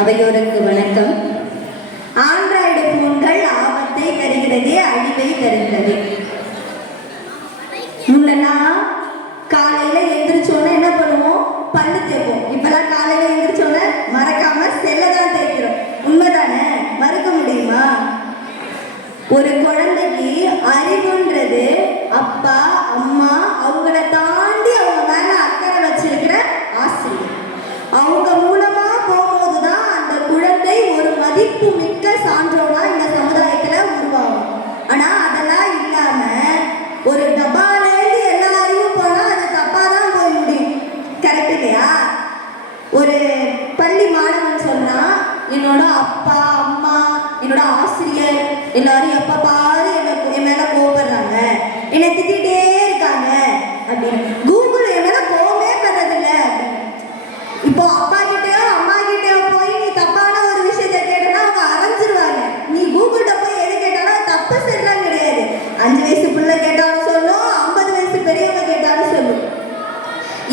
அவையோருக்கு வணக்கம். ஆண்ட்ராய்டு போன்கள் ஆபத்தை தருகிறது அழிவை தருகிறது. முன்னெல்லாம் காலையில எந்திரிச்சோன்னே என்ன பண்ணுவோம்? பல்லு தேய்ப்போம். இப்பெல்லாம் காலையில எந்திரிச்சோன்னே மறக்காம செல்ல தான் தேய்க்கிறோம். உண்மைதானே? மறக்க முடியுமா? ஒரு குழந்தைக்கு அறிவுன்றது அப்பா அம்மா அவங்கள என்னோட அப்பா அம்மா என்னோட ஆசிரியர் எல்லாரும் எப்ப பாரு என்ன என் மேல கோபப்படுறாங்க என்னை திட்டிகிட்டே இருக்காங்க. அப்படின்னு. கூகுள் என் மேல கோபமே பண்றதில்ல இப்போ அப்பா கிட்டயோ அம்மா கிட்டயோ போய் நீ தப்பான ஒரு விஷயத்த கேட்டனா அவங்க அரைஞ்சிருவாங்க. நீ கூகுள்கிட்ட போய் எது கேட்டாலும் தப்பு சரிலாம் கிடையாது. அஞ்சு வயசு பிள்ளை கேட்டாலும் சொல்லும் ஐம்பது வயசு பெரியவங்க கேட்டாலும் சொல்லும்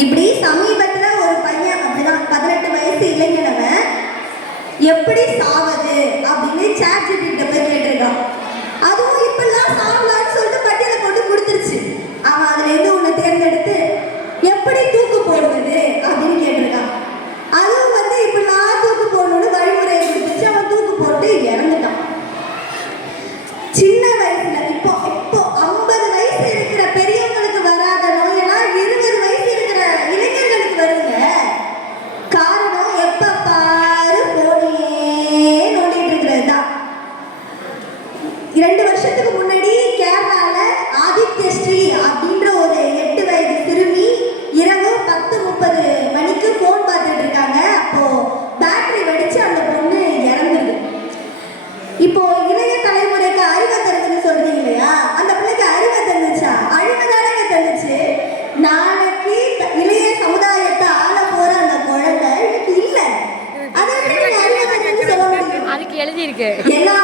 இப்படி சமீபத்துல ஒரு பையன் அப்படிதான் பதினெட்டு வயசு இளைஞனவன் எப்படி சாவது அப்படின்னு சாட் ஜிபிட்ட வெற்றி அப்படின்ற ஒரு எட்டு வயது சிறுமி இரவு பத்து முப்பது மணிக்கு போன் பார்த்துட்டு இருக்காங்க அப்போ பேட்டரி வெடிச்சு அந்த பொண்ணு இறந்துடுது இப்போ இளைய தலைமுறைக்கு அறிவை தருதுன்னு சொல்றீங்க இல்லையா? அந்த பிள்ளைக்கு அறிவை தந்துச்சா? அழிவு தானே தந்துச்சு. நாளைக்கு இளைய சமுதாயத்தை ஆள போற அந்த குழந்தை எனக்கு இல்லை. அதை அதுக்கு எழுதியிருக்கு. எல்லா